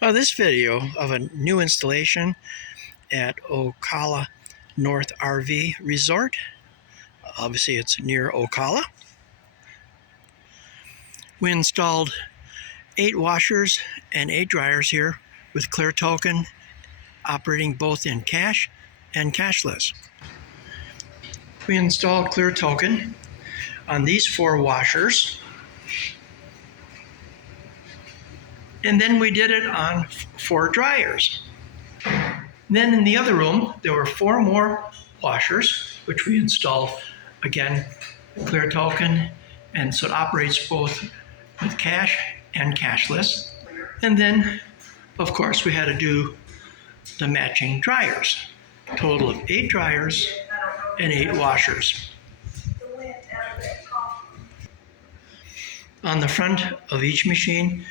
This video of a new installation at Ocala North RV Resort. Obviously it's near Ocala. We installed 8 washers and 8 dryers here with Clear Token, operating both in cash and cashless. We installed Clear Token on these 4 washers, and then we did it on 4 dryers. Then in the other room, there were 4 more washers, which we installed, again, Clear Token, and so it operates both with cash and cashless. And then, of course, we had to do the matching dryers. A total of 8 dryers and 8 washers. On the front of each machine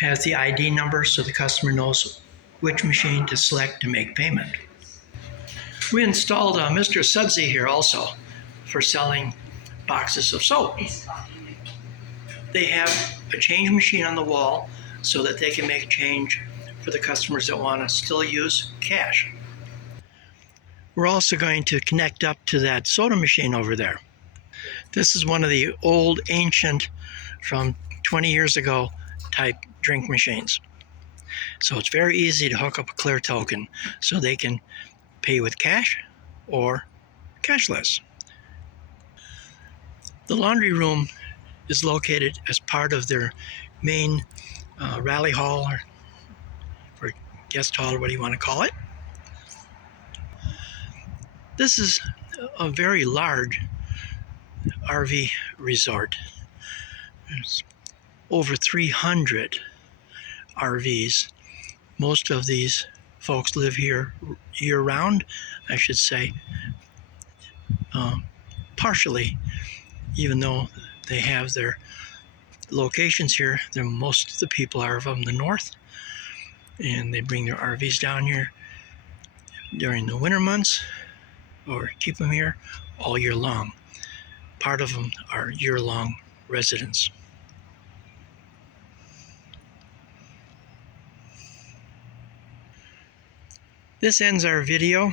has the ID number so the customer knows which machine to select to make payment. We installed Mr. Sudsy here also for selling boxes of soap. They have a change machine on the wall so that they can make change for the customers that want to still use cash. We're also going to connect up to that soda machine over there. This is one of the old, ancient, from 20 years ago type drink machines. So it's very easy to hook up a Clear Token so they can pay with cash or cashless. The laundry room is located as part of their main rally hall or guest hall, or what do you want to call it. This is a very large RV resort. There's over 300 RVs. Most of these folks live here year-round, I should say, partially, even though they have their locations here. Most of the people are from the north, and they bring their RVs down here during the winter months or keep them here all year long. Part of them are year-long residents. This ends our video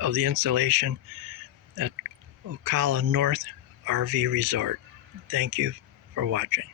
of the installation at Ocala North RV Resort. Thank you for watching.